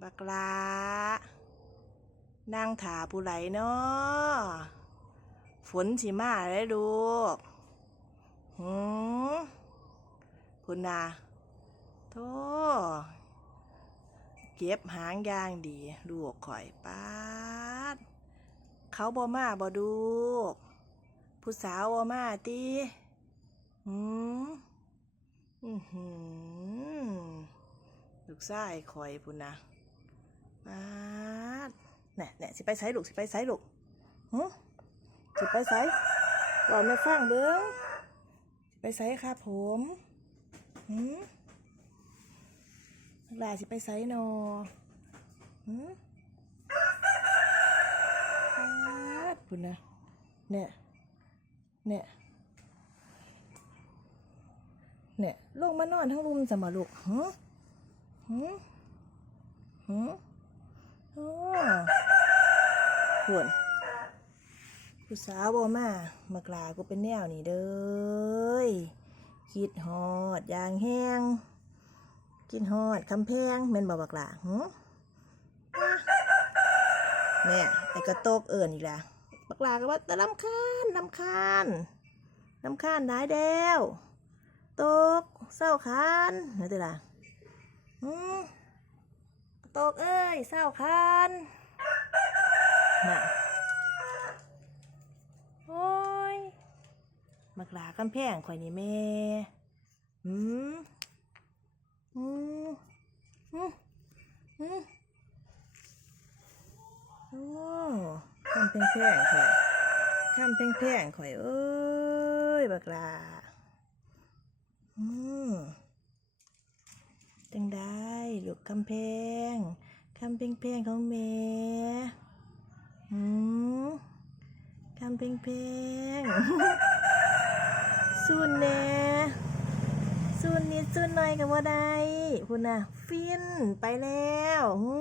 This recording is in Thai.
บักลานั่งถาผู้ไหลเนาะฝนสิมาแล้วลูกหืมคุณนาโธ่เก็บหางยางดี ลูกข่อยป้าด เขาบ่มาบ่ดูก ผู้สาวบ่มาติหืมอือหือลูกชายข่อยพุ่นนะ ป้าดแหน่แหน่สิไปไสลูกสิไปไสลูกหึสิไปไสบอกแม่ฟังเบิ้งสิไปไสครับผมหืมลาสิไปไสนอหืมปาดพุ่นะเนี่ยเนี่ยเนี่ยลงมานอนทั้งรุมจะมาลูกฮะฮะฮะ โอ้พุ่นผู้สาวบอมามากลากูเป็นแนวนี่เด้ยคิดฮอดยางแห้งกินฮอดคำแพงแม่นบ่บักลาฮะแม่ไอ้กระโตกเอิ่นอีกแล้วบักลาก็ว่าแต่ลำคาญลำคาญลำคาญได้เดวตกเศร้าคานนี่ติล่ะอืม ตกเอ้ยเศร้าคานน่ะโอ้ยบักลากำแพงข่อยนี่แม่อืมอืมอืมอืมโอ้คำเพลงแพงข่อยคำเพลงแพงข่อยเอ้ยบักลาอืมจังได้ลูก คำเพลงคำเพลงเพลงของแม่อืมคำเพลงเพลงสูนแน่สูนนิดสูนหน่อยกับว่าได้คุณน่ะ ฟินไปแล้วหู